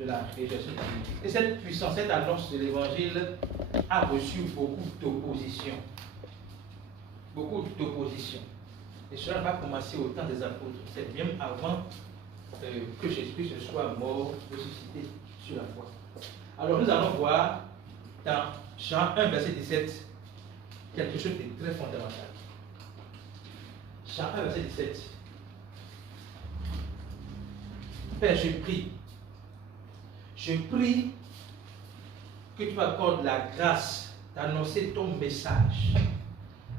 de la résurrection de Jésus. Et cette puissance, cette annonce de l'évangile a reçu beaucoup d'opposition. Beaucoup d'opposition. Et cela va commencer au temps des apôtres. C'est même avant que Jésus-Christ soit mort, ressuscité sur la croix. Alors nous allons voir dans Jean 1, verset 17, quelque chose de très fondamental. Jean 1, verset 17. Père, je prie que tu m'accordes la grâce d'annoncer ton message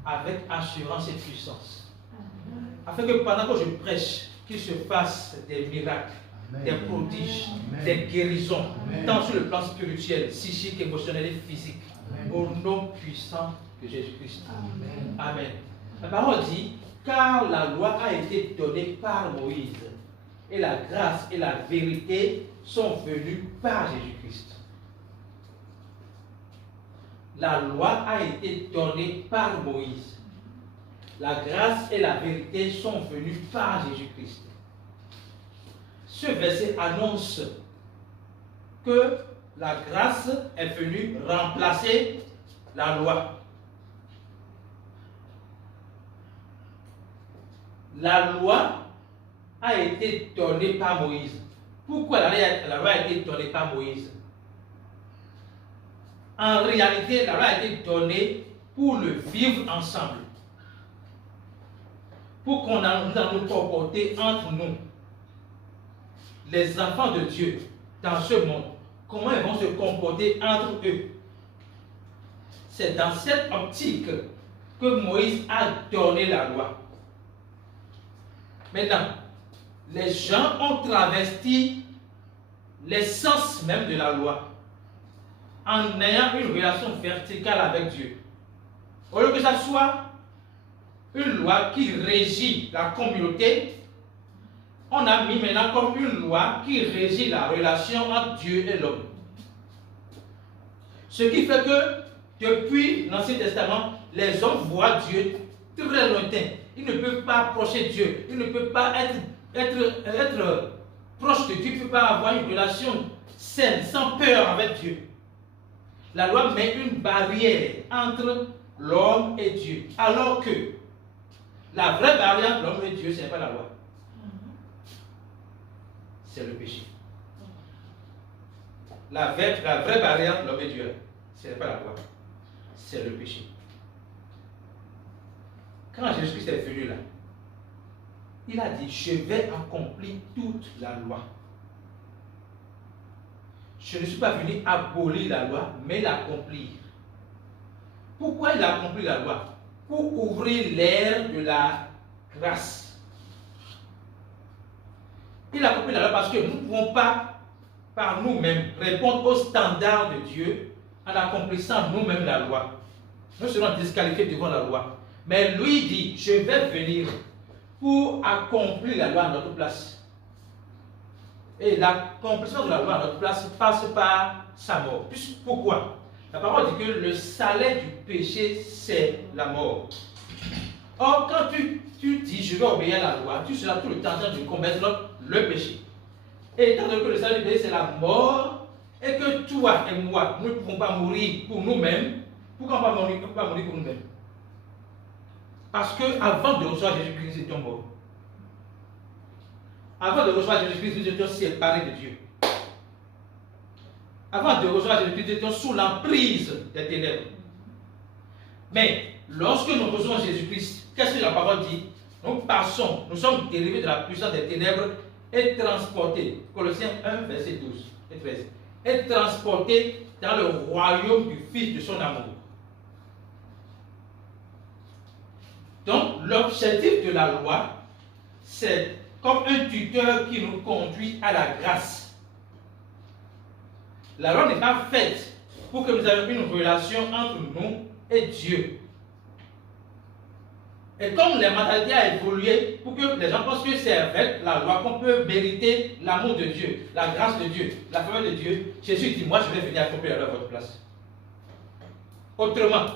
avec assurance et puissance. Afin que pendant que je prêche, qu'il se fasse des miracles, Amen, des prodiges, Amen, des guérisons, Amen, tant sur le plan spirituel, psychique, émotionnel et physique, Amen, au nom puissant de Jésus-Christ. Amen. Amen. La parole dit, car la loi a été donnée par Moïse, et la grâce et la vérité sont venues par Jésus-Christ. La loi a été donnée par Moïse. La grâce et la vérité sont venues par Jésus-Christ. Ce verset annonce que la grâce est venue remplacer la loi. La loi a été donnée par Moïse. Pourquoi la loi a été donnée par Moïse? En réalité, la loi a été donnée pour le vivre ensemble. Pour qu'on nous comporter entre nous, les enfants de Dieu, dans ce monde, comment ils vont se comporter entre eux. C'est dans cette optique que Moïse a donné la loi. Maintenant, les gens ont travesti l'essence même de la loi en ayant une relation verticale avec Dieu. Au lieu que ça soit une loi qui régit la communauté, on a mis maintenant comme une loi qui régit la relation entre Dieu et l'homme. Ce qui fait que depuis l'Ancien Testament, les hommes voient Dieu très lointain. Ils ne peuvent pas approcher Dieu. Ils ne peuvent pas être proches de Dieu. Ils ne peuvent pas avoir une relation saine, sans peur avec Dieu. La loi met une barrière entre l'homme et Dieu. Alors que la vraie barrière entre l'homme et Dieu, ce n'est pas la loi. C'est le péché. La vraie barrière entre l'homme et Dieu, ce n'est pas la loi. C'est le péché. Quand Jésus-Christ est venu là, il a dit, je vais accomplir toute la loi. Je ne suis pas venu abolir la loi, mais l'accomplir. Pourquoi il a accompli la loi? Pour ouvrir l'ère de la grâce. Il a accompli la loi parce que nous ne pouvons pas, par nous-mêmes, répondre aux standards de Dieu en accomplissant nous-mêmes la loi. Nous serons disqualifiés devant la loi. Mais lui dit, je vais venir pour accomplir la loi à notre place. Et l'accomplissement de la loi à notre place passe par sa mort. Pourquoi? La parole dit que le salaire du péché, c'est la mort. Or, quand tu dis, je vais obéir à la loi, tu seras tout le temps en train de commettre le péché. Et étant donné que le salaire du péché, c'est la mort, et que toi et moi, nous ne pouvons pas mourir pour nous-mêmes, pourquoi on ne peut pas mourir pour nous-mêmes? Parce qu'avant de recevoir Jésus-Christ, nous étions morts. Avant de recevoir Jésus-Christ, nous étions séparés de Dieu. Avant de recevoir Jésus-Christ, nous étions sous l'emprise des ténèbres. Mais lorsque nous recevons Jésus-Christ, qu'est-ce que la parole dit? Nous passons, nous sommes dérivés de la puissance des ténèbres et transportés. Colossiens 1, verset 12 et 13. Et transportés dans le royaume du Fils de son amour. Donc, l'objectif de la loi, c'est comme un tuteur qui nous conduit à la grâce. La loi n'est pas faite pour que nous ayons une relation entre nous et Dieu. Et comme la mentalité a évolué, pour que les gens pensent que c'est avec la loi qu'on peut mériter l'amour de Dieu, la grâce de Dieu, la faveur de Dieu, Jésus dit, moi je vais venir accomplir la loi à votre place. Autrement,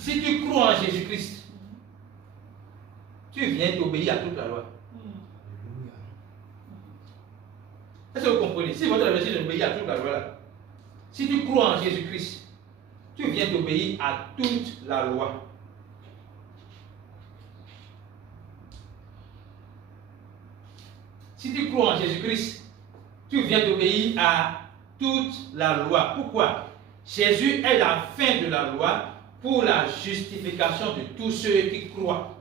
si tu crois en Jésus-Christ, tu viens d'obéir à toute la loi. Est-ce que vous comprenez? Si votre verset obéit à toute la loi là, si tu crois en Jésus-Christ, tu viens d'obéir à toute la loi. Si tu crois en Jésus-Christ, tu viens d'obéir à toute la loi. Pourquoi? Jésus est la fin de la loi pour la justification de tous ceux qui croient.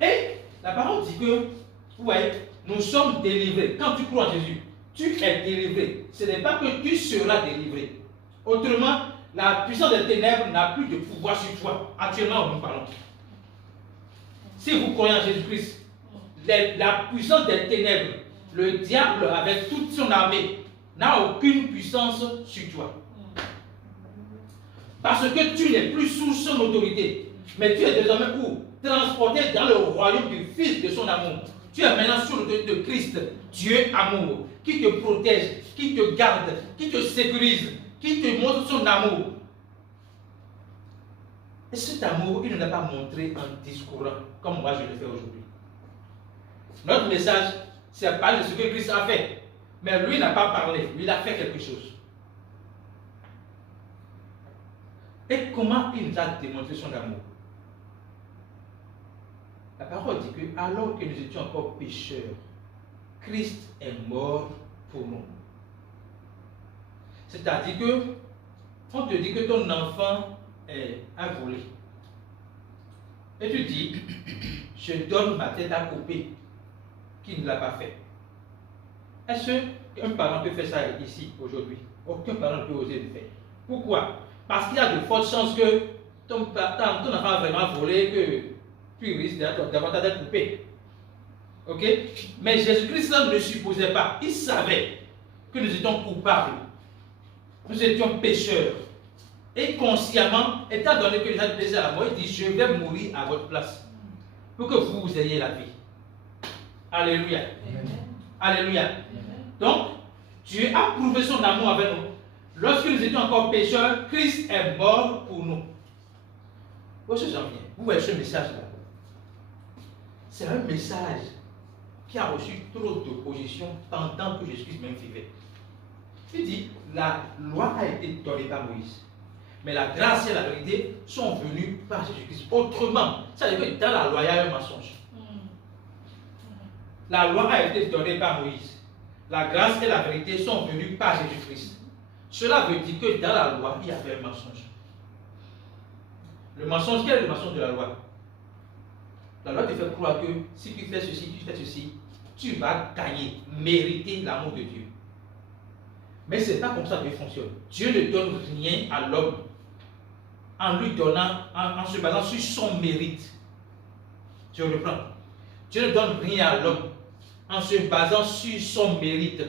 Et la parole dit que, vous voyez, nous sommes délivrés. Quand tu crois en Jésus, tu es délivré. Ce n'est pas que tu seras délivré. Autrement, la puissance des ténèbres n'a plus de pouvoir sur toi. Actuellement, nous parlons. Si vous croyez en Jésus-Christ, la puissance des ténèbres, le diable avec toute son armée, n'a aucune puissance sur toi. Parce que tu n'es plus sous son autorité, mais tu es désormais où? Transporté dans le royaume du Fils de son amour. Tu es maintenant sous l'autorité de Christ, Dieu amour, qui te protège, qui te garde, qui te sécurise, qui te montre son amour. Et cet amour, il ne l'a pas montré en discourant, comme moi je le fais aujourd'hui. Notre message, c'est parler de ce que Christ a fait. Mais lui n'a pas parlé, lui il a fait quelque chose. Et comment il nous a démontré son amour? La parole dit que alors que nous étions encore pécheurs, Christ est mort pour nous. C'est-à-dire que, on te dit que ton enfant a volé. Et tu dis, je donne ma tête à couper, qui ne l'a pas fait. Est-ce qu'un parent peut faire ça ici, aujourd'hui? Aucun parent ne peut oser le faire. Pourquoi? Parce qu'il y a de fortes chances que ton enfant a vraiment volé, que tu risques d'avoir ta tête coupée. Ok? Mais Jésus-Christ ne supposait pas. Il savait que nous étions coupables. Nous étions pécheurs. Et consciemment, étant donné que nous avons plaisir à la mort, il dit, je vais mourir à votre place. Pour que vous ayez la vie. Alléluia. Amen. Alléluia. Amen. Donc, Dieu a prouvé son amour avec nous. Lorsque nous étions encore pécheurs, Christ est mort pour nous. Où est-ce que j'en viens? Vous voyez ce message-là? C'est un message qui a reçu trop d'opposition pendant que Jésus-Christ même vivait. Il dit, la loi a été donnée par Moïse. Mais la grâce et la vérité sont venues par Jésus-Christ. Autrement, ça veut dire que dans la loi, il y a un mensonge. La loi a été donnée par Moïse. La grâce et la vérité sont venues par Jésus-Christ. Cela veut dire que dans la loi, il y avait un mensonge. Le mensonge, quel est le mensonge de la loi? La loi te fait croire que si tu fais ceci, tu fais ceci, tu vas gagner, mériter l'amour de Dieu. Mais ce n'est pas comme ça que Dieu fonctionne. Dieu ne donne rien à l'homme en lui donnant, en se basant sur son mérite. Je reprends. Dieu ne donne rien à l'homme en se basant sur son mérite.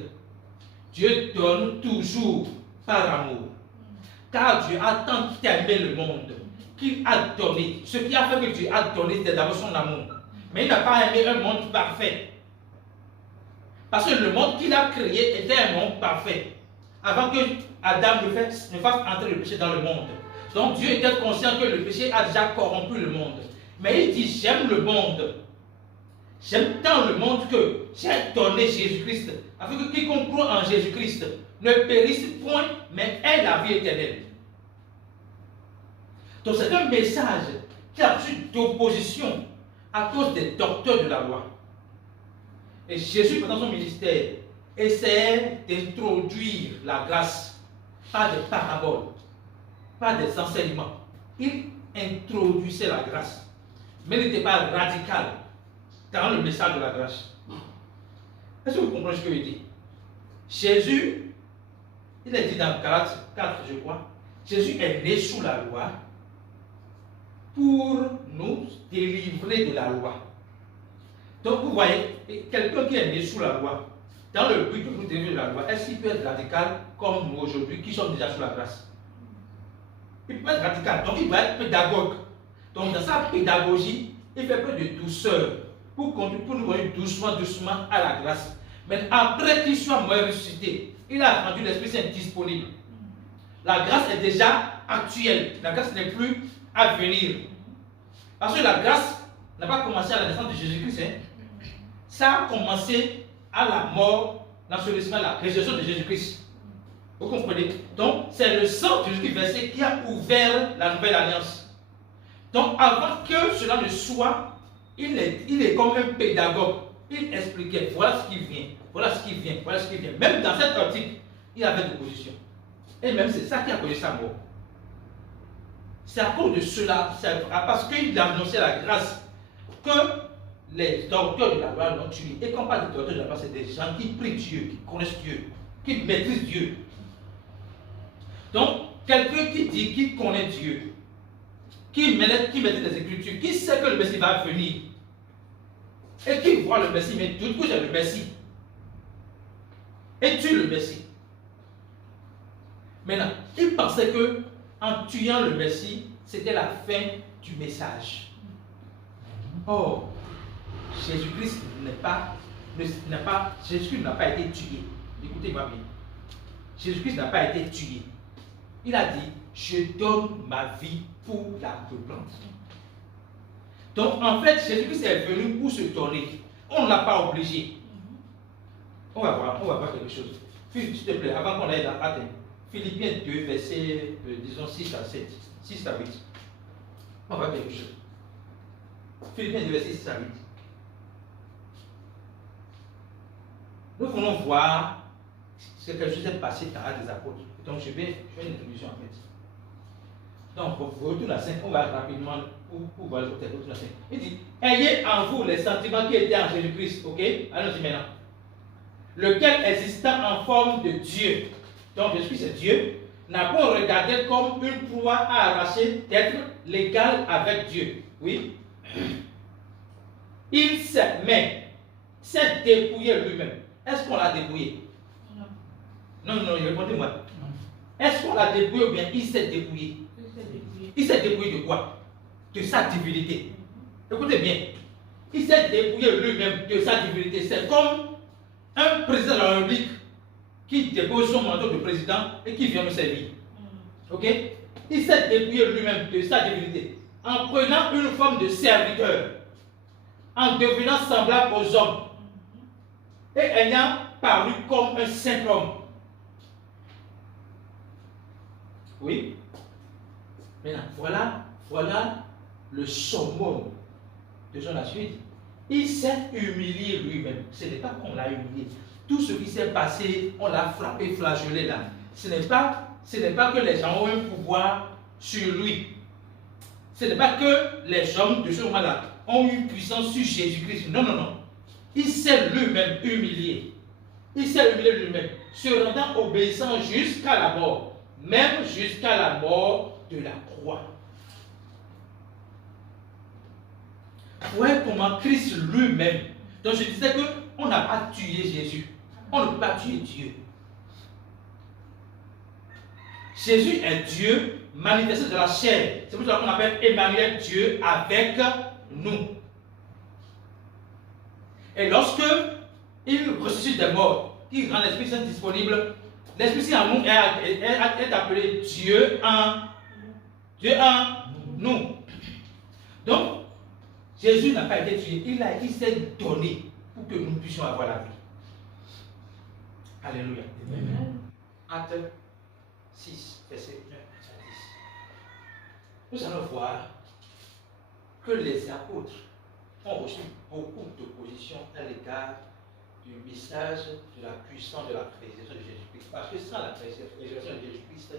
Dieu donne toujours par amour. Car Dieu a tant aimé le monde qu'il a donné. Ce qui a fait que Dieu a donné, c'est d'abord son amour. Mais il n'a pas aimé un monde parfait. Parce que le monde qu'il a créé était un monde parfait. Avant que Adam ne fasse entrer le péché dans le monde. Donc Dieu était conscient que le péché a déjà corrompu le monde. Mais il dit, j'aime le monde. J'aime tant le monde que j'ai donné Jésus-Christ, afin que quiconque croit en Jésus-Christ ne périsse point, mais ait la vie éternelle. Donc c'est un message qui a reçu d'opposition à cause des docteurs de la loi. Et Jésus, pendant son ministère, essayait d'introduire la grâce par des paraboles, par des enseignements. Il introduisait la grâce, mais il n'était pas radical dans le message de la grâce. Est-ce que vous comprenez ce que je dis? Jésus, il est dit dans Galates 4, je crois, Jésus est né sous la loi pour nous délivrer de la loi. Donc vous voyez, quelqu'un qui est né sous la loi, dans le but de nous délivrer de la loi, est-ce qu'il peut être radical comme nous aujourd'hui qui sommes déjà sous la grâce? Il peut être radical, donc il doit être pédagogue. Donc dans sa pédagogie, il fait peu de douceur pour nous conduire doucement à la grâce. Mais après qu'il soit mort ressuscité, il a rendu l'Esprit Saint disponible. La grâce est déjà actuelle, la grâce n'est plus à venir. Parce que la grâce n'a pas commencé à la naissance de Jésus-Christ. Ça a commencé à la mort, l'ensevelissement, la résurrection de Jésus-Christ. Vous comprenez? Donc, c'est le sang de Jésus-Christ versé qui a ouvert la nouvelle alliance. Donc, avant que cela ne soit, il est comme un pédagogue. Il expliquait, voilà ce qui vient, voilà ce qui vient, voilà ce qui vient. Même dans cette optique, il avait de position. Et même c'est ça qui a causé sa mort. C'est à cause de cela, parce qu'il a annoncé la grâce, que les docteurs de la loi l'ont tué. Et quand on parle de docteurs de la loi, c'est des gens qui prient Dieu, qui connaissent Dieu, qui maîtrisent Dieu. Donc, quelqu'un qui dit qu'il connaît Dieu, qui maîtrise les Écritures, qui sait que le Messie va venir, et qui voit le Messie, mais tout coup c'est le Messie, et tue le Messie. Maintenant, il pensait que en tuant le Messie, c'était la fin du message. Or, Jésus-Christ Jésus-Christ n'a pas été tué. Écoutez-moi bien. Jésus-Christ n'a pas été tué. Il a dit, je donne ma vie pour la reprendre. Donc, en fait, Jésus-Christ est venu pour se donner. On ne l'a pas obligé. On va voir quelque chose. S'il te plaît, avant qu'on aille dans Athènes, Philippiens 2, versets, disons 6 à 7, 6 à 8. On va voir quelque chose. Philippiens 2, versets 6 à 8. Nous voulons voir ce que quelque chose est passé dans les apôtres. Donc, je vais faire une introduction en fait. Donc, vous retournez à 5, on va rapidement pour voir le côté de 5. Il dit, ayez en vous les sentiments qui étaient en Jésus-Christ, ok? Allons-y maintenant. Lequel existant en forme de Dieu, donc Jésus-Christ c'est Dieu, n'a pas regardé comme une proie à arracher d'être l'égal avec Dieu. Oui. Il s'est dépouillé lui-même. Est-ce qu'on l'a dépouillé? Non, répondez-moi. Est-ce qu'on l'a dépouillé ou bien il s'est dépouillé? Il s'est dépouillé de quoi? De sa divinité. Écoutez bien. Il s'est dépouillé lui-même de sa divinité. C'est comme un président de la République qui dépose son manteau de président et qui vient nous servir. Ok? Il s'est dépouillé lui-même de sa divinité en prenant une forme de serviteur, en devenant semblable aux hommes et ayant paru comme un simple homme. Oui? Maintenant, voilà le summum de son action. Il s'est humilié lui-même. Ce n'est pas qu'on l'a humilié. Tout ce qui s'est passé, on l'a frappé, flagellé là. Ce n'est pas que les gens ont un pouvoir sur lui. Ce n'est pas que les hommes de ce moment-là ont une puissance sur Jésus-Christ. Non. Il s'est lui-même humilié. Il s'est humilié lui-même, se rendant obéissant jusqu'à la mort, même jusqu'à la mort de la croix. Voyez comment Christ lui-même. Donc je disais qu'on n'a pas tué Jésus. On ne peut pas tuer Dieu. Jésus est Dieu manifesté de la chair. C'est pour ça qu'on appelle Emmanuel, Dieu avec nous. Et lorsque il ressuscite des morts, il rend l'Esprit Saint disponible, l'Esprit Saint en nous est appelé Dieu en nous. Donc, Jésus n'a pas été tué, il s'est donné pour que nous puissions avoir la vie. Alléluia. Amen. Acte 6, verset 1 à 10. Nous allons voir que les apôtres ont reçu beaucoup d'opposition à l'égard du message de la puissance de la résurrection de Jésus-Christ. Parce que sans la résurrection de Jésus-Christ,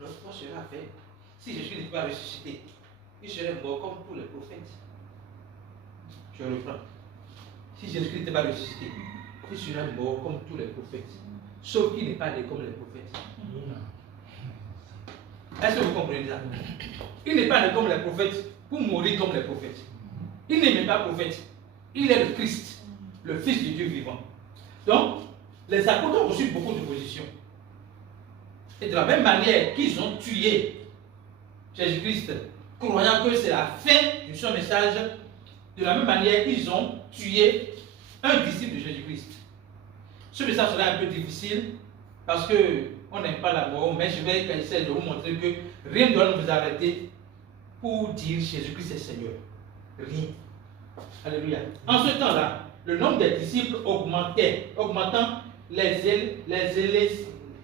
notre foi sera faite. Si Jésus n'était pas ressuscité, il serait mort comme tous les prophètes. Je reprends. Si Jésus n'était pas ressuscité, il serait mort comme tous les prophètes. Sauf qu'il n'est pas né comme les prophètes. Est-ce que vous comprenez ça? Il n'est pas né comme les prophètes pour mourir comme les prophètes. Il n'est même pas prophète. Il est le Christ, le Fils de Dieu vivant. Donc, les apôtres ont reçu beaucoup d'opposition. Et de la même manière qu'ils ont tué Jésus-Christ, croyant que c'est la fin de son message, de la même manière, ils ont tué un disciple de Jésus-Christ. Ce message sera un peu difficile parce qu'on n'aime pas la mort, mais je vais essayer de vous montrer que rien ne doit nous arrêter pour dire Jésus-Christ est Seigneur. Rien. Alléluia. En ce temps-là, le nombre des disciples augmentait, augmentant les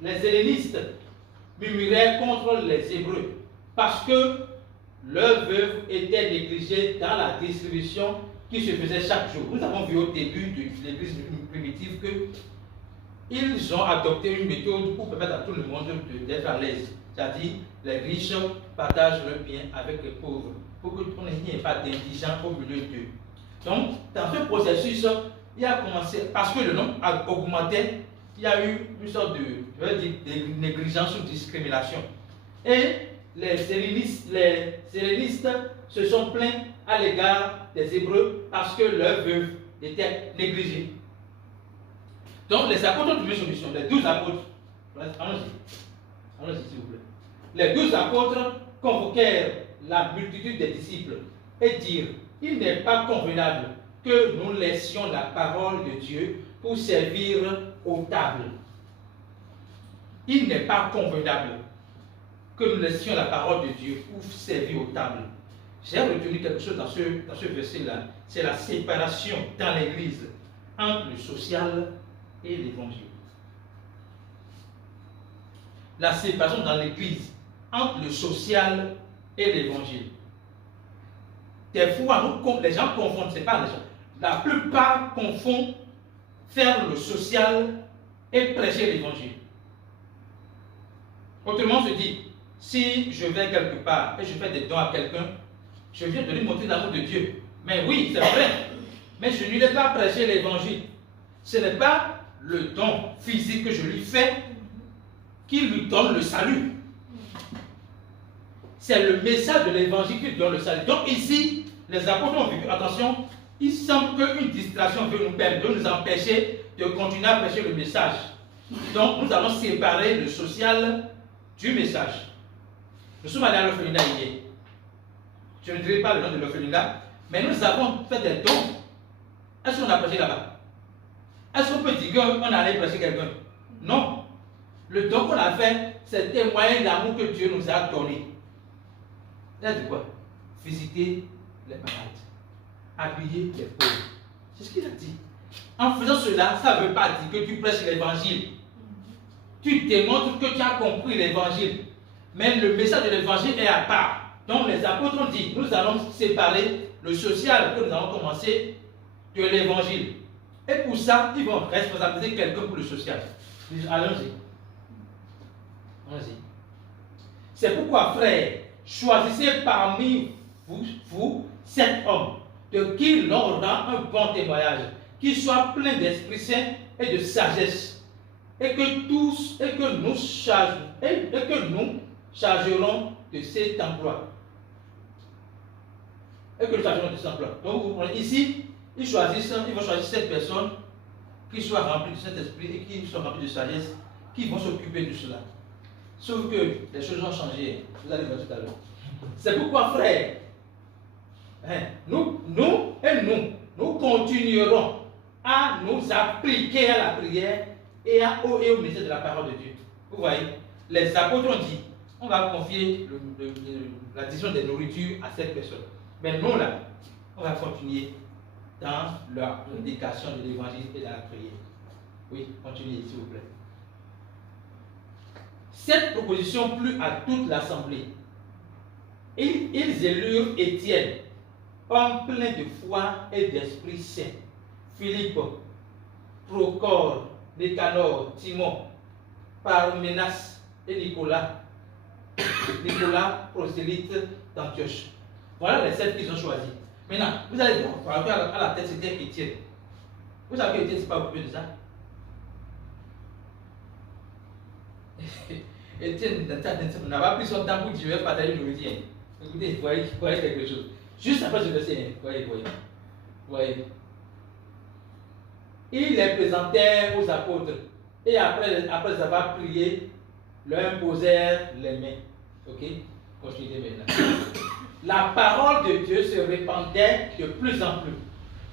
hellénistes murmuraient contre les Hébreux parce que leurs veuves étaient négligées dans la distribution qui se faisait chaque jour. Nous avons vu au début de l'église primitive qu'ils ont adopté une méthode pour permettre à tout le monde d'être à l'aise. C'est-à-dire, les riches partagent leurs biens avec les pauvres pour qu'on n'y ait pas d'indigents au milieu d'eux. Donc, dans ce processus, il a commencé, parce que le nombre a augmenté, il y a eu une sorte de négligence ou discrimination. Et les hellénistes se sont plaints à l'égard des Hébreux parce que leurs veuves étaient négligées. Donc, les apôtres ont trouvé une solution. Les 12 apôtres, allons-y s'il vous plaît. Les 12 apôtres convoquèrent la multitude des disciples et dirent: il n'est pas convenable que nous laissions la parole de Dieu pour servir aux tables. Il n'est pas convenable que nous laissions la parole de Dieu pour servir aux tables. J'ai retenu quelque chose dans ce verset-là. C'est la séparation dans l'Église entre le social et l'Évangile. La séparation dans l'Église entre le social et l'Évangile. Des fois, les gens confondent, c'est pas les gens. La plupart confondent faire le social et prêcher l'Évangile. Autrement, se dit, si je vais quelque part et je fais des dons à quelqu'un, je viens de lui montrer l'amour de Dieu. Mais oui, c'est vrai. Mais je ne lui ai pas prêché l'Évangile. Ce n'est pas le don physique que je lui fais qui lui donne le salut. C'est le message de l'Évangile qui lui donne le salut. Donc ici, les apôtres ont vu, attention, il semble qu'une distraction veut nous empêcher de continuer à prêcher le message. Donc nous allons séparer le social du message. Nous sommes allés à l'orphelinat hier. Je ne dirai pas le nom de l'orphelinat, mais nous avons fait des dons. Est-ce qu'on a prêché là-bas? Est-ce qu'on peut dire qu'on allait prêcher quelqu'un? Non. Le don qu'on a fait, c'est témoigner l'amour que Dieu nous a donné. Il a dit quoi? Visiter les malades, habiller les pauvres. C'est ce qu'il a dit. En faisant cela, ça ne veut pas dire que tu prêches l'évangile. Tu démontres que tu as compris l'évangile. Mais le message de l'évangile est à part. Donc les apôtres ont dit, nous allons séparer le social que nous allons commencer de l'évangile. Et pour ça, ils vont responsabiliser quelqu'un pour le social. Allons-y. Allons-y. C'est pourquoi, frères, choisissez parmi vous 7 hommes de qui l'on rend un bon témoignage, qui soient pleins d'Esprit Saint et de sagesse, et que nous chargerons de cet emploi. Donc ici, ils vont choisir 7 personnes qui soient remplies de Saint-Esprit et qui soient remplies de sagesse, qui vont s'occuper de cela. Sauf que les choses ont changé. Vous allez voir tout à l'heure. C'est pourquoi, frères, nous continuerons à nous appliquer à la prière et au ministère de la parole de Dieu. Vous voyez, les apôtres ont dit, on va confier la division des nourritures à cette personne. Mais nous, là, on va continuer dans la prédication de l'évangile et dans la prière. Oui, continuez, s'il vous plaît. Cette proposition plut à toute l'assemblée. Ils élurent Étienne, homme plein de foi et d'Esprit Saint, Philippe, Procore, Nicanor, Timon, Parménas et Nicolas, prosélyte d'Antioche. Voilà les 7 qu'ils ont choisis. Maintenant, vous allez voir, à la tête, c'était Étienne. Vous savez qu'Étienne ne s'est pas occupé de ça. Étienne n'a pas pris son temps pour dire je vais partager le nourriture. Écoutez, voyez quelque chose. Juste après ce verset, voyez. Ils les présentèrent aux apôtres et après avoir prié, leur imposèrent les mains. Ok? Continuez maintenant. La parole de Dieu se répandait de plus en plus.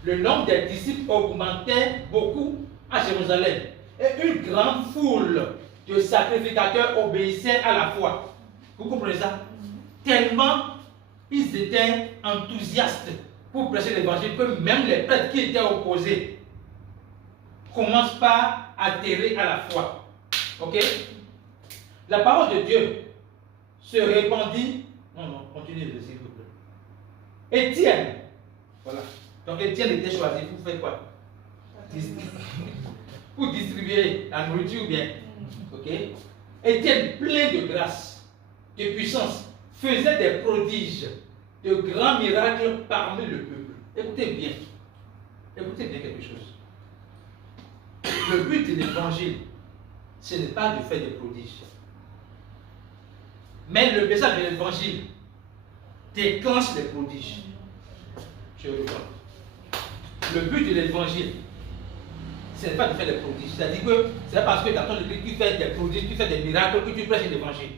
Le nombre des disciples augmentait beaucoup à Jérusalem. Et une grande foule de sacrificateurs obéissaient à la foi. Vous comprenez ça? Tellement ils étaient enthousiastes pour prêcher l'évangile que même les prêtres qui étaient opposés commence par adhérer à la foi. Ok? La parole de Dieu se répandit. Non, continuez s'il vous plaît. Étienne. Voilà. Donc Étienne était choisi pour faire quoi? Pour distribuer la nourriture ou bien. Ok? Étienne, plein de grâce, de puissance, faisait des prodiges, de grands miracles parmi le peuple. Écoutez bien. Écoutez bien quelque chose. Le but de l'évangile, ce n'est pas de faire des prodiges. Mais le message de l'évangile déclenche les prodiges. Je reprends. Le but de l'évangile, ce n'est pas de faire des prodiges. C'est-à-dire que c'est parce que dans ton église, tu fais des prodiges, tu fais des miracles, que tu prêches l'évangile.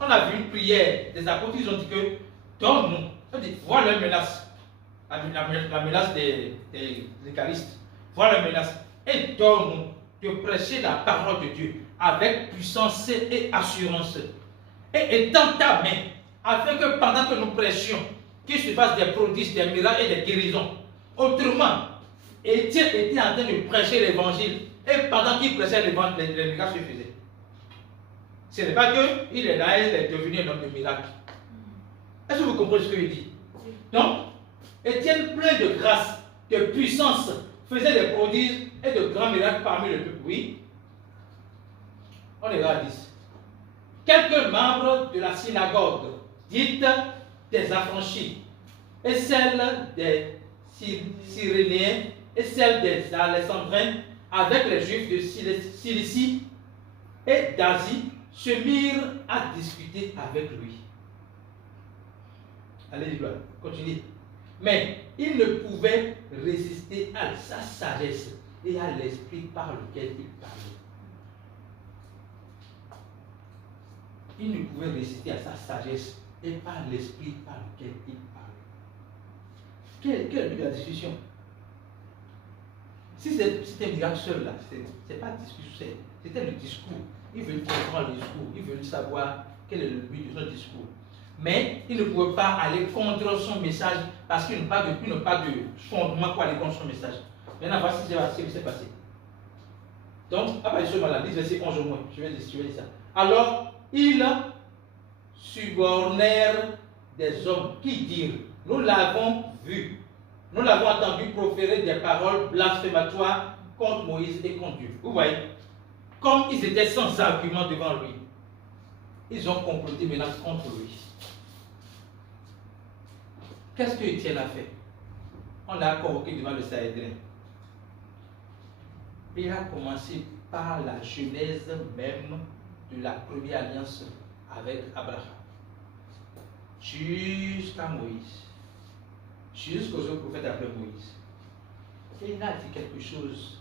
On a vu une prière des apôtres, ils ont dit que donne-nous. Vois leur menace. La menace des écaristes. Vois leur menace. Et donne-nous de prêcher la parole de Dieu avec puissance et assurance. Et étends ta main, afin que pendant que nous prêchions, qu'il se fasse des prodiges, des miracles et des guérisons. Autrement, Étienne était en train de prêcher l'évangile. Et pendant qu'il prêchait l'évangile, les miracles se faisaient. Ce n'est pas qu'il est là, il est devenu un homme de miracle. Est-ce que vous comprenez ce que je dis? Donc, Étienne, plein de grâce, de puissance, faisait des prodiges et de grands miracles parmi le peuple. Oui. On est là à 10. Quelques membres de la synagogue, dite des affranchis, et celle des Cyrénéens, et celle des Alexandrins, avec les Juifs de Cilicie et d'Asie, se mirent à discuter avec lui. Allez, continuez. Mais il ne pouvait résister à sa sagesse et à l'esprit par lequel il parlait. Il ne pouvait résister à sa sagesse et par l'esprit par lequel il parlait. Quelle est la discussion? Si c'était un miracle seul là, ce n'est pas discussion, c'était le discours. Il veut comprendre le discours, il veut savoir quel est le but de son discours. Mais il ne pouvait pas aller contre son message parce qu'il n'a pas de fondement pour aller contre son message. Maintenant, voici ce qui s'est passé. Donc, à partir de ce moment-là, 10 verset 11 au moins, je vais dire ça. Alors, ils subornèrent des hommes qui dirent, nous l'avons vu, nous l'avons entendu proférer des paroles blasphématoires contre Moïse et contre Dieu. Vous voyez, comme ils étaient sans argument devant lui, ils ont comploté maintenant contre lui. Qu'est-ce que Étienne a fait? On l'a convoqué devant le Sanhédrin. Il a commencé par la genèse même de la première alliance avec Abraham. Jusqu'à Moïse. Jusqu'aux autres prophètes après Moïse. Et il a dit quelque chose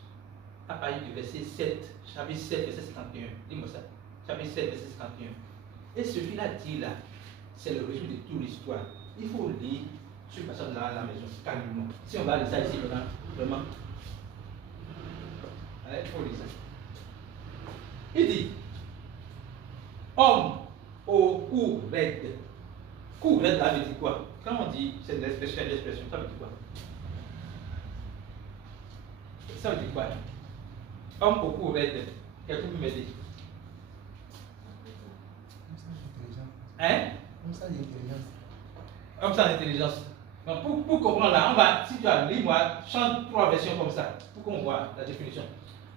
à partir du verset 7, chapitre 7, verset 51. Dis-moi ça. Chapitre 7, verset 51. Et ce qu'il a dit là, c'est le résumé de toute l'histoire. Il faut lire ce passage-là à la maison, calmement. Si on va lire ça ici maintenant, vraiment. Allez, il faut lire ça. Il dit, homme au cou raide. Cou raide, là, veut dire quoi? Quand on dit, c'est l'expression, ça veut dire quoi? Ça veut dire quoi? Homme au cou raide. Quelqu'un peut m'aider? Hein? Homme sans intelligence. Homme sans intelligence. Donc pour comprendre là, on va, si tu as lu, moi, chante 3 versions comme ça, pour qu'on voit la définition.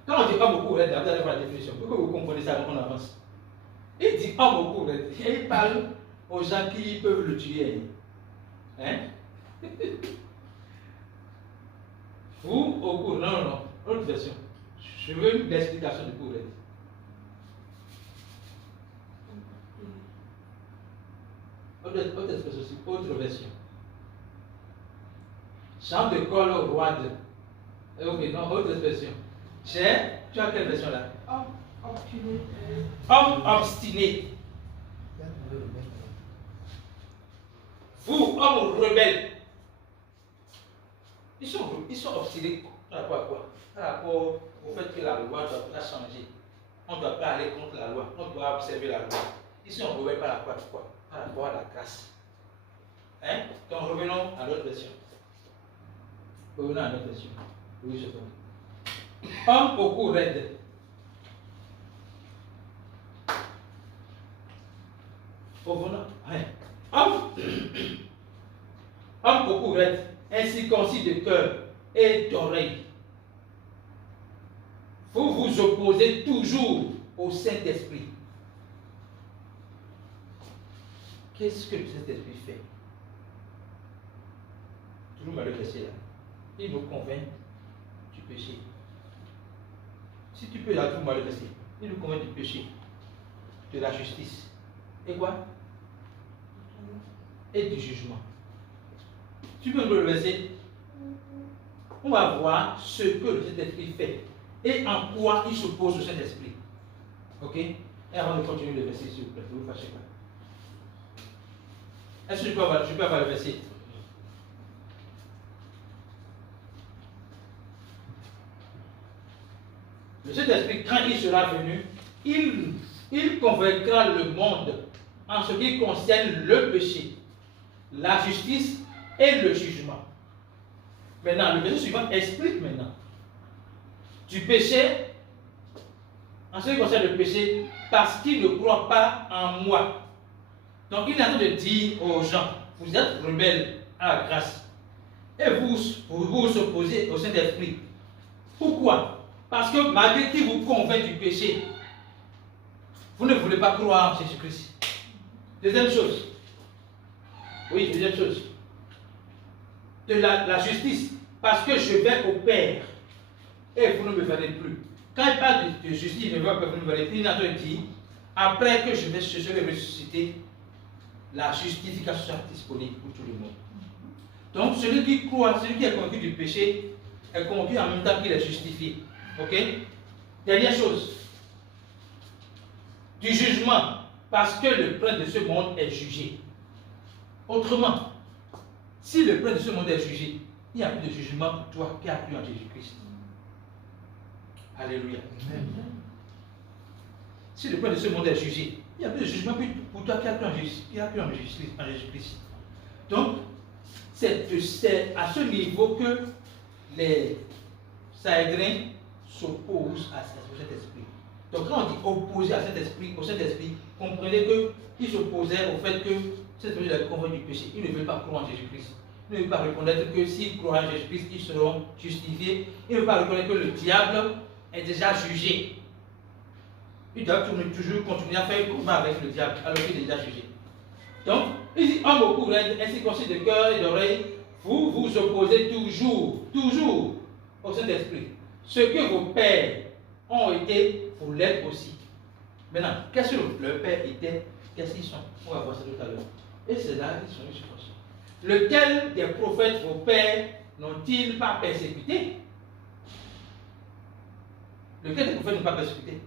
Quand on dit homme au cou raide, vous allez voir la définition, pour que vous compreniez ça avant qu'on avance. Il dit homme au cou raide, et il parle aux gens qui peuvent le tuer. Hein? Ou au cou, non, autre version. Je veux une explication du cou raide. Autre expression, autre version. Champ de col au roi de. Ok, non, autre expression. Tu as quelle version là? Homme obstiné. Homme obstiné. Vous, homme rebelle. Ils sont obstinés par rapport à quoi? Par rapport au fait que la loi doit changer. On ne doit pas aller contre la loi. On doit observer la loi. Ils sont rebelles par rapport à quoi? Par rapport à la grâce. Hein? Donc revenons à l'autre version. Revenons à notre version. Oui, c'est bon. Homme au cou raide. Homme au cou raide, incirconcis de cœur et d'oreille. Vous vous opposez toujours au Saint-Esprit. Qu'est-ce que le Saint-Esprit fait? Toujours mal le verset là. Il nous convainc du péché. Si tu peux là, tout mal le verset. Il nous convainc du péché, de la justice. Et quoi? Et du jugement. Tu peux le verset. On va voir ce que le Saint-Esprit fait et en quoi il s'oppose au Saint-Esprit. Ok? Et avant de continuer le verset, s'il vous plaît, ne vous fâchez pas. Est-ce que je peux avoir le verset? Le Saint-Esprit, quand il sera venu, il convaincra le monde en ce qui concerne le péché, la justice et le jugement. Maintenant, le verset suivant explique maintenant du péché, en ce qui concerne le péché, parce qu'il ne croit pas en moi. Donc, il est en train de dire aux gens, vous êtes rebelles à la grâce et vous vous opposez au Saint-Esprit. Pourquoi? Parce que malgré qu'il vous convainc du péché, vous ne voulez pas croire en Jésus-Christ. Deuxième chose. Oui, deuxième chose. De la justice. Parce que je vais au Père et vous ne me verrez plus. Quand il parle de justice, il ne veut pas que vous ne me verrez plus. Il a dit, après que je serai ressuscité, la justification sera disponible pour tout le monde. Donc, celui qui croit, celui qui est convaincu du péché, est convaincu en même temps qu'il est justifié. Ok? Dernière chose. Du jugement, parce que le prince de ce monde est jugé. Autrement, si le prince de ce monde est jugé, il n'y a plus de jugement pour toi qui as cru en Jésus-Christ. Alléluia. Amen. Si le prince de ce monde est jugé, il n'y a plus de jugement pour toi qui as cru en Jésus-Christ. Donc, c'est à ce niveau que les Sahédrins s'opposent à cet esprit. Donc, quand on dit opposer à cet esprit, au Saint-Esprit, comprenez qu'ils s'opposaient au fait que cet esprit est convaincu du péché. Ils ne veulent pas croire en Jésus-Christ. Ils ne veulent pas reconnaître que s'ils croient en Jésus-Christ, ils seront justifiés. Ils ne veulent pas reconnaître que le diable est déjà jugé. Ils doivent toujours continuer à faire combat avec le diable alors qu'il est déjà jugé. Donc, il dit, homme au cou raide, incirconcis de cœur et d'oreille, vous vous opposez toujours au Saint-Esprit. Ce que vos pères ont été, vous l'êtes aussi. Maintenant, qu'est-ce que leurs pères étaient? Qu'est-ce qu'ils sont? On va voir ça tout à l'heure. Et c'est là qu'ils sont une situation. Lequel des prophètes, vos pères, n'ont-ils pas persécuté? Lequel des prophètes n'ont pas persécuté?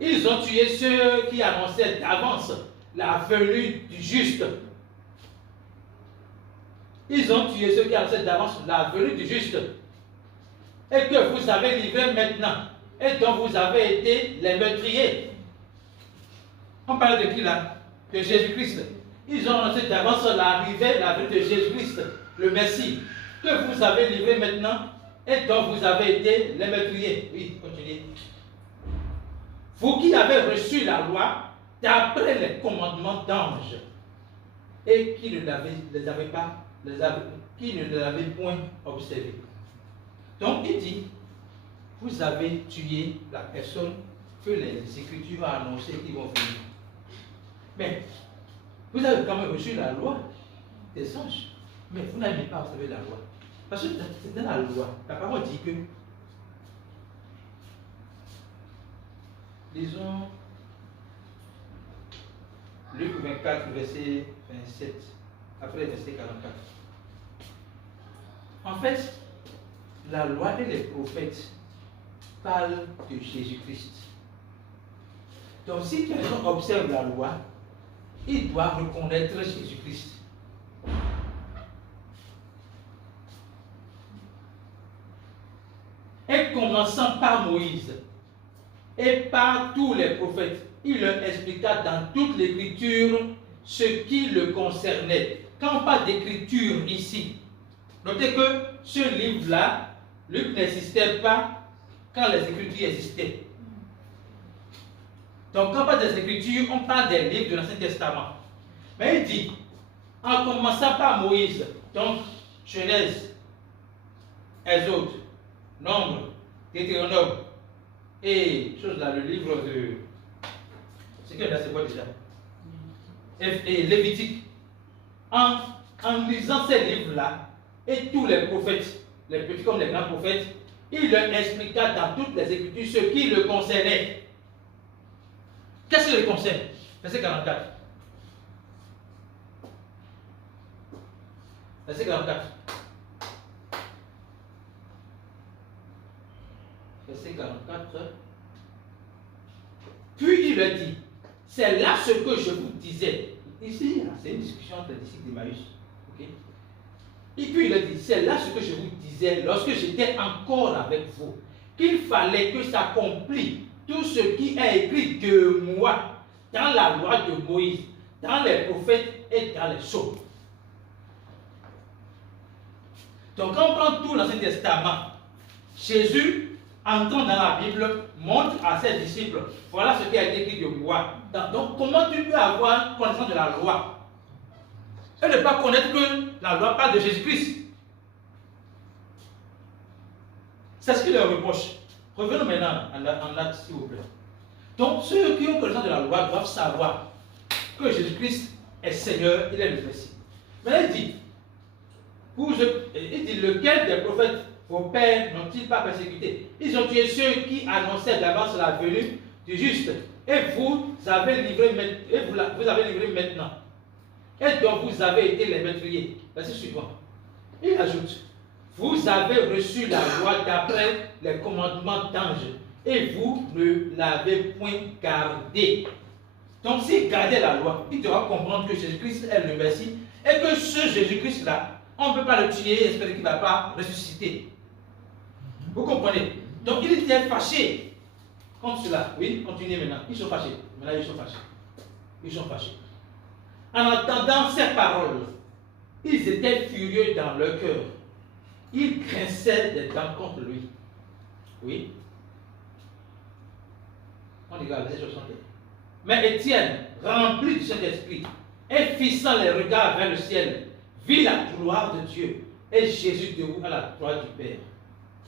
Ils ont tué ceux qui annonçaient d'avance la venue du juste. Ils ont tué ceux qui annonçaient d'avance la venue du juste. Et que vous avez livré maintenant. Et dont vous avez été les meurtriers. On parle de qui là? De Jésus-Christ. Ils ont annoncé d'avance la venue de Jésus-Christ, le Messie. Que vous avez livré maintenant. Et dont vous avez été les meurtriers. Oui, continuez. Vous qui avez reçu la loi d'après les commandements d'anges et qui ne l'avaient point observé. Donc il dit, vous avez tué la personne que les Écritures ont annoncé qu'ils vont venir. Mais vous avez quand même reçu la loi des anges, mais vous n'avez pas observé la loi. Parce que c'est dans la loi. La parole dit que disons, Luc 24, verset 27, après verset 44. En fait, la loi et les prophètes parlent de Jésus-Christ. Donc, si quelqu'un observe la loi, il doit reconnaître Jésus-Christ. Et commençant par Moïse, et par tous les prophètes, il leur expliqua dans toute l'écriture ce qui le concernait. Quand on parle d'écriture ici, Notez que ce livre-là, Luc n'existait pas quand les Écritures existaient. Donc, quand on parle des Écritures, on parle des livres de l'Ancien Testament. Mais il dit, en commençant par Moïse, donc Genèse, Exode, Nombre, Deutéronome, et chose là, le livre de. C'est que là, c'est quoi déjà? Et Lévitique. En lisant ces livres-là, et tous les prophètes, les petits comme les grands prophètes, il leur expliqua dans toutes les Écritures ce qui le concernait. Qu'est-ce qui le concerne? Verset 44. Verset 44. Verset 44. Puis il leur dit, c'est là ce que je vous disais. Ici, c'est une discussion entre les disciples d'Emmaüs. Okay? Et puis il leur dit, c'est là ce que je vous disais lorsque j'étais encore avec vous, qu'il fallait que s'accomplisse tout ce qui est écrit de moi dans la loi de Moïse, dans les prophètes et dans les psaumes. Donc quand on prend tout l'Ancien Testament, Jésus, entrant dans la Bible, montre à ses disciples, voilà ce qui a été écrit de moi. Donc comment tu peux avoir connaissance de la loi et ne pas connaître que la loi parle de Jésus-Christ? C'est ce qu'il leur reproche. Revenons maintenant en acte, s'il vous plaît. Donc ceux qui ont connaissance de la loi doivent savoir que Jésus-Christ est Seigneur, il est le Messie. Mais il dit, lequel des prophètes vos pères n'ont-ils pas persécuté? Ils ont tué ceux qui annonçaient d'avance la venue du juste. Et vous avez livré maintenant. Et donc vous avez été les meurtriers. Verset suivant. Il ajoute, vous avez reçu la loi d'après les commandements d'anges. Et vous ne l'avez point gardée. Donc s'il gardait la loi, il devra comprendre que Jésus-Christ est le Messie. Et que ce Jésus-Christ-là, on ne peut pas le tuer et espérer qu'il ne va pas ressusciter. Vous comprenez? Donc il était fâché contre cela. Oui, continuez maintenant. Ils sont fâchés. Maintenant, ils sont fâchés. Ils sont fâchés. En entendant ces paroles, ils étaient furieux dans leur cœur. Ils grinçaient des dents contre lui. Oui. On regarde verset 60. Mais Étienne, rempli du Saint-Esprit, et fixant les regards vers le ciel, vit la gloire de Dieu et Jésus debout à la droite du Père.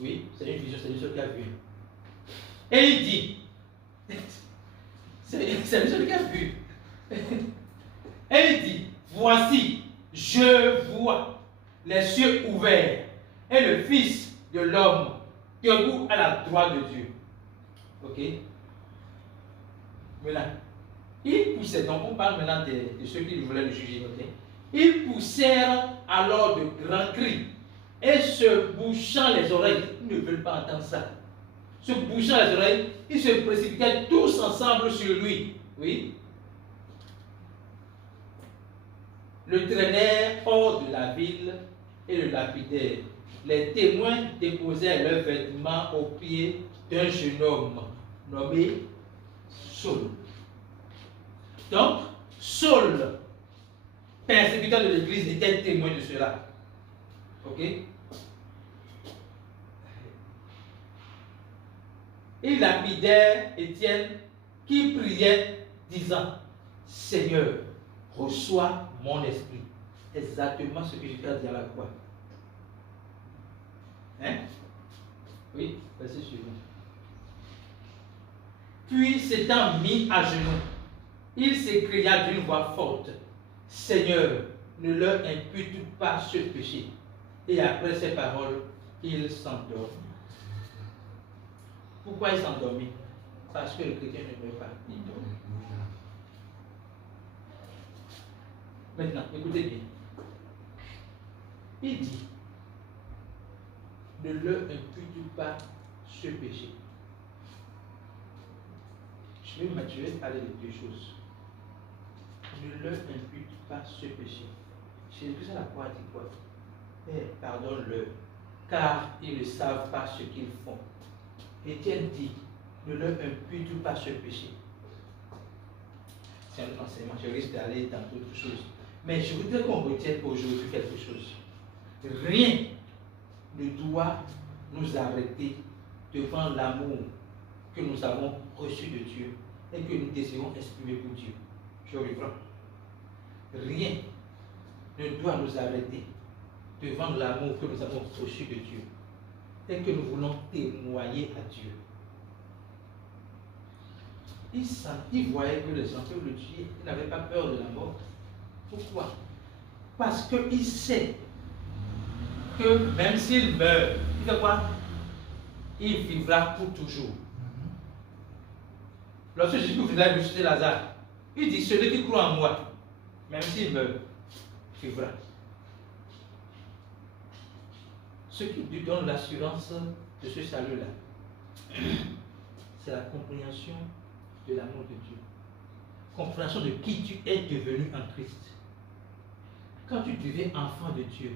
Oui, c'est une vision, c'est une chose qu'il a vue. Et il dit, c'est une chose qu'il a vue. Et il dit, voici, je vois les cieux ouverts et le Fils de l'homme debout à la droite de Dieu. Ok? Maintenant, ils poussaient, donc on parle maintenant de ceux qui voulaient le juger. Ok? Ils poussèrent alors de grands cris et se bouchant les oreilles, ils ne veulent pas entendre ça. Se bouchant les oreilles, ils se précipitaient tous ensemble sur lui. Oui. Le traînèrent hors de la ville et le lapidèrent. Les témoins déposèrent leurs vêtements aux pieds d'un jeune homme nommé Saul. Donc, Saul, persécuteur de l'Église, était témoin de cela. Ok? Ils lapidèrent Étienne qui priait, disant, Seigneur, reçois mon esprit. Exactement ce que j'ai dit à la croix. Hein? Oui, verset suivant. Puis s'étant mis à genoux, il s'écria d'une voix forte, Seigneur, ne leur impute pas ce péché. Et après ces paroles, il s'endormit. Pourquoi il s'endormit? Parce que le chrétien ne meurt pas, il dort. Maintenant, écoutez bien. Il dit, ne leur impute pas ce péché. Je vais parler de deux choses. Ne leur impute pas ce péché. Jésus à la croix dit quoi? Père, pardonne-leur, car ils ne savent pas ce qu'ils font. Étienne dit, ne leur impute pas ce péché. C'est un enseignement, je risque d'aller dans d'autres choses. Mais je voudrais qu'on retienne aujourd'hui quelque chose. Rien ne doit nous arrêter devant l'amour que nous avons reçu de Dieu et que nous désirons exprimer pour Dieu. Je reprends. Rien ne doit nous arrêter devant l'amour que nous avons reçu de Dieu et que nous voulons témoigner à Dieu. Il voyait que les gens que le tuaient, il n'avait pas peur de la mort. Pourquoi? Parce qu'il sait que même s'il meurt, il fait quoi? Il vivra pour toujours. Lorsque Jésus voulait ressusciter Lazare, il dit, celui qui croit en moi, même s'il meurt, vivra. Ce qui lui donne l'assurance de ce salut-là, c'est la compréhension de l'amour de Dieu. Compréhension de qui tu es devenu en Christ. Quand tu deviens enfant de Dieu,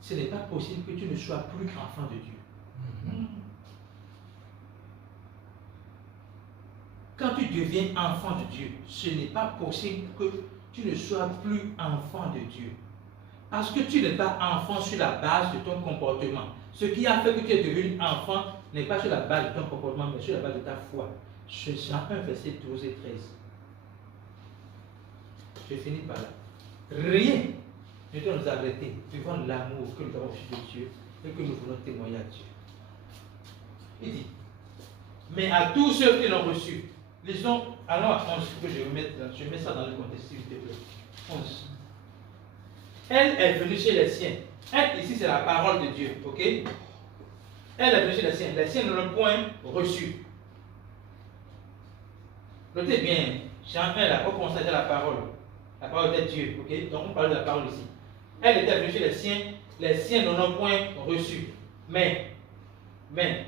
ce n'est pas possible que tu ne sois plus enfant de Dieu. Quand tu deviens enfant de Dieu, ce n'est pas possible que tu ne sois plus enfant de Dieu. Parce que tu n'es pas enfant sur la base de ton comportement. Ce qui a fait que tu es devenu enfant n'est pas sur la base de ton comportement, mais sur la base de ta foi. Jean 1, verset 12 et 13. Je finis par là. Rien ne doit nous arrêter devant l'amour que nous avons reçu de Dieu et que nous voulons témoigner à Dieu. Il dit, mais à tous ceux qui l'ont reçu, lisons, allons à 11, que je mets ça dans le contexte, s'il te plaît. 11. Elle est venue chez les siens. Elle, ici, c'est la parole de Dieu, ok? Elle est venue chez les siens. Les siens ne l'ont point reçu. Notez bien, Jean 1, là, on constate la parole. La parole était Dieu, ok? Donc, on parle de la parole ici. Elle était venue chez les siens ne l'ont point reçu. Mais,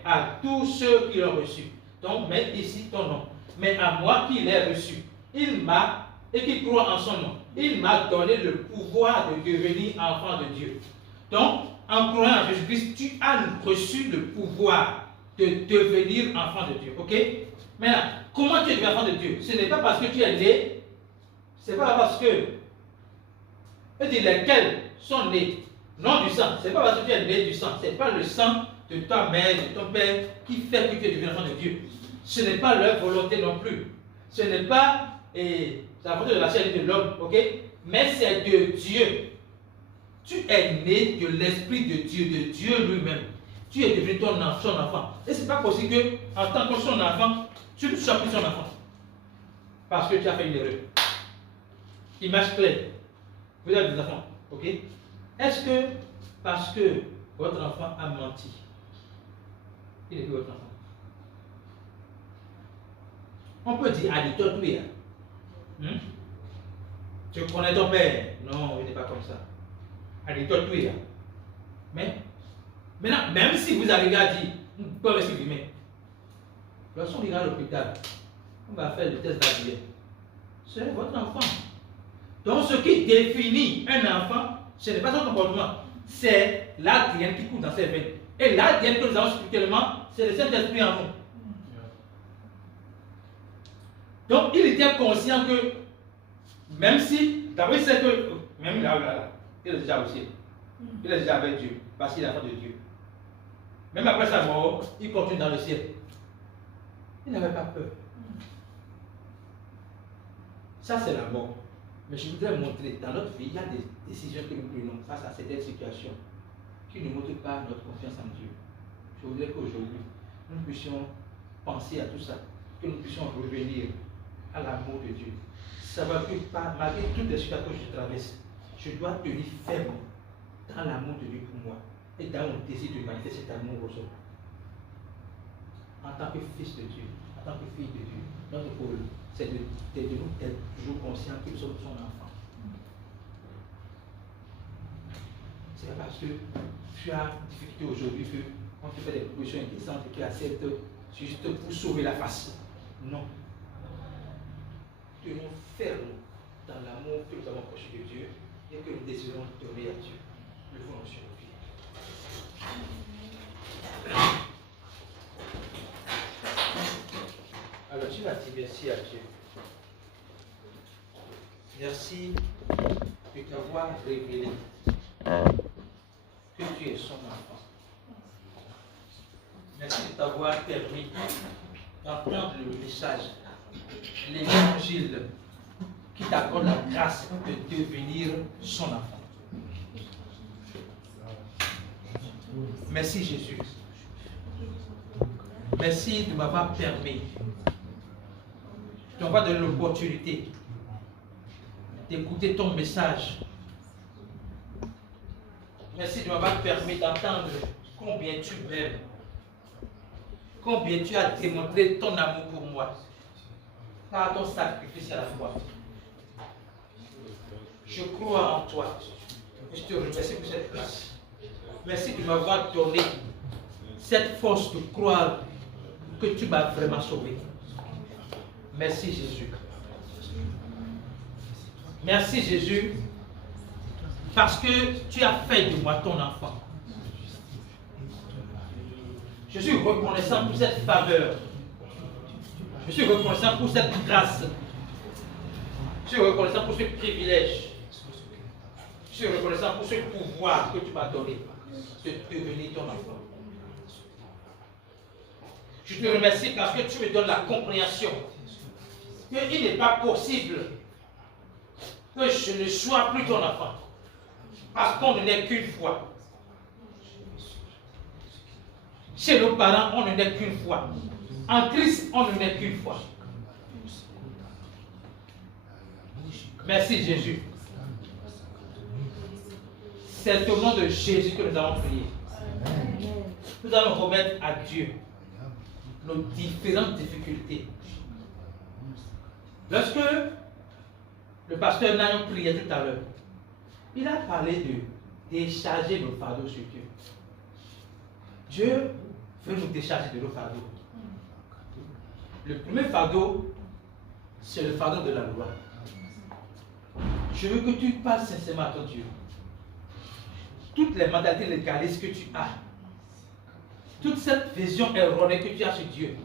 à tous ceux qui l'ont reçu. Donc, mets ici ton nom. Mais à moi qui l'ai reçu, il m'a, et qui croit en son nom, il m'a donné le pouvoir de devenir enfant de Dieu. Donc, en croyant en Jésus-Christ, tu as reçu le pouvoir de devenir enfant de Dieu. Ok? Maintenant, comment tu es devenu enfant de Dieu? Ce n'est pas parce que tu es né, ce n'est pas parce que. Et dit lesquels sont nés, non du sang. Ce n'est pas parce que tu es né du sang. Ce n'est pas le sang de ta mère, de ton père qui fait que tu es devenu enfant de Dieu. Ce n'est pas leur volonté non plus. Ce n'est pas la volonté de la chair et de l'homme, ok? Mais c'est de Dieu. Tu es né de l'Esprit de Dieu lui-même. Tu es devenu son enfant. Et ce n'est pas possible que, en tant que son enfant, tu ne sois plus son enfant. Parce que tu as fait une erreur. Image claire. Vous avez des enfants, ok? Est-ce que, parce que votre enfant a menti, il est plus votre enfant? On peut dire, allez, toi, tu es. Tu connais ton père? Non, il n'est pas comme ça. Allez, toi, tu es. Mais, maintenant, même si vous arrivez à dire, vous pouvez s'exprimer. Lorsqu'on ira à l'hôpital, on va faire le test d'ADN. C'est votre enfant. Donc, ce qui définit un enfant, ce n'est pas son comportement, c'est l'ADN qui coule dans ses veines. Et l'ADN que nous avons spirituellement, c'est le Saint-Esprit en nous. Donc, il était conscient que, même si, d'abord, il sait que, même là, il est déjà au ciel. Il est déjà avec Dieu, parce qu'il est enfant de Dieu. Même après sa mort, il continue dans le ciel. Il n'avait pas peur. Ça, c'est la mort. Mais je voudrais montrer, dans notre vie, il y a des décisions que nous prenons face à certaines situations qui ne montrent pas notre confiance en Dieu. Je voudrais qu'aujourd'hui, nous puissions penser à tout ça, que nous puissions revenir à l'amour de Dieu. Savoir que malgré toutes les situations que je traverse, je dois tenir ferme dans l'amour de Dieu pour moi et dans mon désir de manifester cet amour aux autres. En tant que fils de Dieu, en tant que fille de Dieu, notre rôle, c'est de nous être toujours conscients que nous sommes son enfant. Ce n'est pas parce que tu as une difficulté aujourd'hui qu'on te fait des propositions intéressantes et que tu acceptes juste pour sauver la face. Non. Tenons ferme dans l'amour que nous avons reçu de Dieu et que nous désirons donner à Dieu. Le voulons sur nos vies. Alors tu vas dire merci à Dieu. Merci de t'avoir révélé que tu es son enfant. Merci de t'avoir permis d'entendre le message, l'évangile qui t'accorde la grâce de devenir son enfant. Merci Jésus. Merci de m'avoir permis, de m'avoir donné l'opportunité d'écouter ton message. Merci de m'avoir permis d'entendre combien tu m'aimes, combien tu as démontré ton amour pour moi par ton sacrifice à la croix. Je crois en toi. Je te remercie pour cette grâce. Merci de m'avoir donné cette force de croire que tu m'as vraiment sauvé. Merci Jésus. Merci Jésus, parce que tu as fait de moi ton enfant. Je suis reconnaissant pour cette faveur. Je suis reconnaissant pour cette grâce. Je suis reconnaissant pour ce privilège. Je suis reconnaissant pour ce pouvoir que tu m'as donné de devenir ton enfant. Je te remercie parce que tu me donnes la compréhension qu'il n'est pas possible que je ne sois plus ton enfant. Parce qu'on ne naît qu'une fois. Chez nos parents, on ne naît qu'une fois. En Christ, on ne naît qu'une fois. Merci Jésus. C'est au nom de Jésus que nous allons prier. Nous allons remettre à Dieu nos différentes difficultés. Lorsque le pasteur Nayon priait tout à l'heure, il a parlé de décharger nos fardeaux sur Dieu. Dieu veut nous décharger de nos fardeaux. Le premier fardeau, c'est le fardeau de la loi. Je veux que tu parles sincèrement à ton Dieu. Toutes les mentalités légalistes que tu as, toute cette vision erronée que tu as sur Dieu.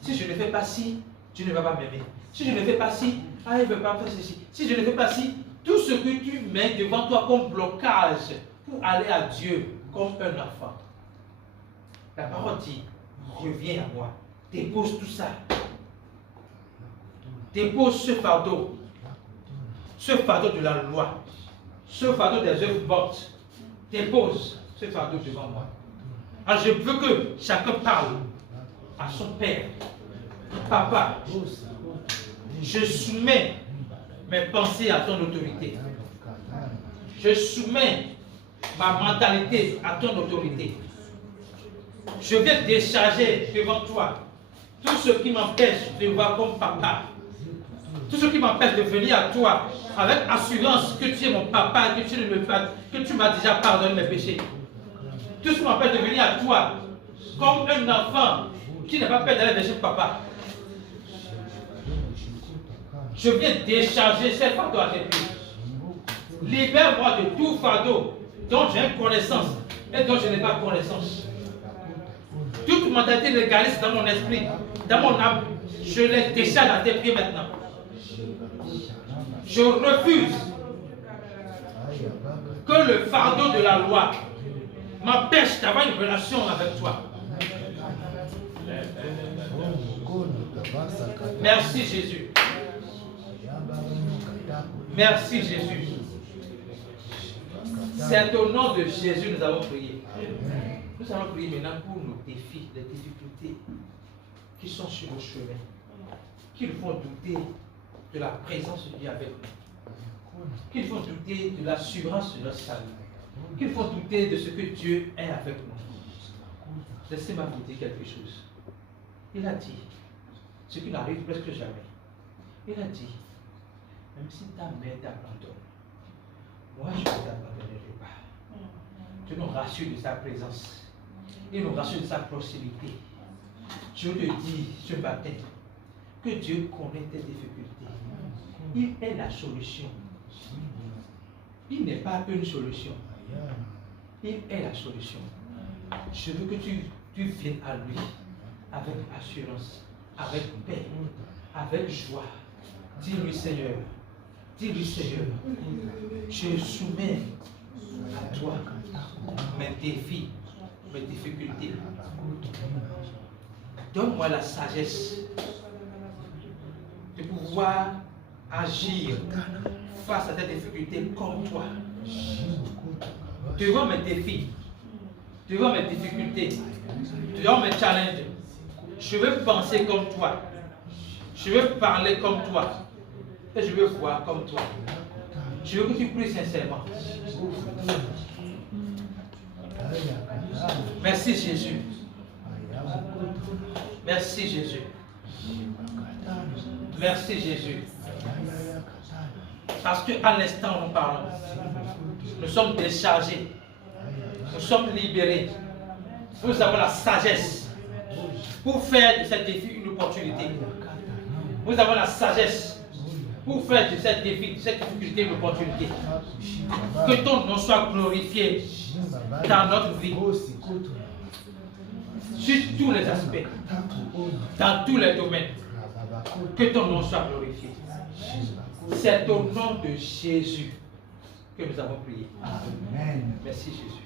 Si je ne fais pas ci, Dieu ne va pas m'aimer. Si je ne fais pas ci, il ne veut pas faire ceci. Si je ne fais pas ci, tout ce que tu mets devant toi comme blocage pour aller à Dieu comme un enfant. La parole dit, reviens à moi. Dépose tout ça. Dépose ce fardeau. Ce fardeau de la loi. Ce fardeau des œuvres mortes. Dépose ce fardeau devant moi. Alors je veux que chacun parle à son père. Papa, je soumets mes pensées à ton autorité. Je soumets ma mentalité à ton autorité. Je vais décharger devant toi tout ce qui m'empêche de voir comme papa. Tout ce qui m'empêche de venir à toi avec assurance que tu es mon papa, que tu m'as déjà pardonné mes péchés. Tout ce qui m'empêche de venir à toi comme un enfant qui n'a pas peur d'aller vers papa. Je viens décharger ces fardeaux à tes pieds. Libère-moi de tout fardeau dont j'ai connaissance et dont je n'ai pas connaissance. Toute mentalité légaliste dans mon esprit, dans mon âme, je les décharge à tes pieds maintenant. Je refuse que le fardeau de la loi m'empêche d'avoir une relation avec toi. Merci Jésus. Merci Jésus. C'est au nom de Jésus que nous avons prié. Nous allons prier maintenant pour nos défis, les difficultés qui sont sur le chemin, qui nous font douter de la présence de Dieu avec nous, qui nous font douter de l'assurance de notre salut, qui nous font douter de ce que Dieu est avec nous. Laissez-moi vous dire quelque chose. Il a dit, ce qui n'arrive presque jamais, il a dit, même si ta mère t'abandonne, moi je ne t'abandonnerai pas. Dieu nous rassure de sa présence. Il nous rassure de sa proximité. Je te dis ce matin que Dieu connaît tes difficultés. Il est la solution. Il n'est pas une solution. Il est la solution. Je veux que tu viennes à lui avec assurance, avec paix, avec joie. Dis-lui Seigneur, je soumets à toi mes défis, mes difficultés. Donne-moi la sagesse de pouvoir agir face à ces difficultés comme toi. Devant mes défis, devant mes difficultés, devant mes challenges, je veux penser comme toi. Je veux parler comme toi. Et je veux voir comme toi. Je veux que tu pries sincèrement. Merci Jésus. Merci Jésus. Merci Jésus. Parce qu'à l'instant où nous parlons, nous sommes déchargés. Nous sommes libérés. Nous avons la sagesse pour faire de cette défi une opportunité. Nous avons la sagesse pour faire de cette défi, de cette difficulté une opportunité. Que ton nom soit glorifié dans notre vie, sur tous les aspects, dans tous les domaines. Que ton nom soit glorifié. C'est au nom de Jésus que nous avons prié. Amen. Merci Jésus.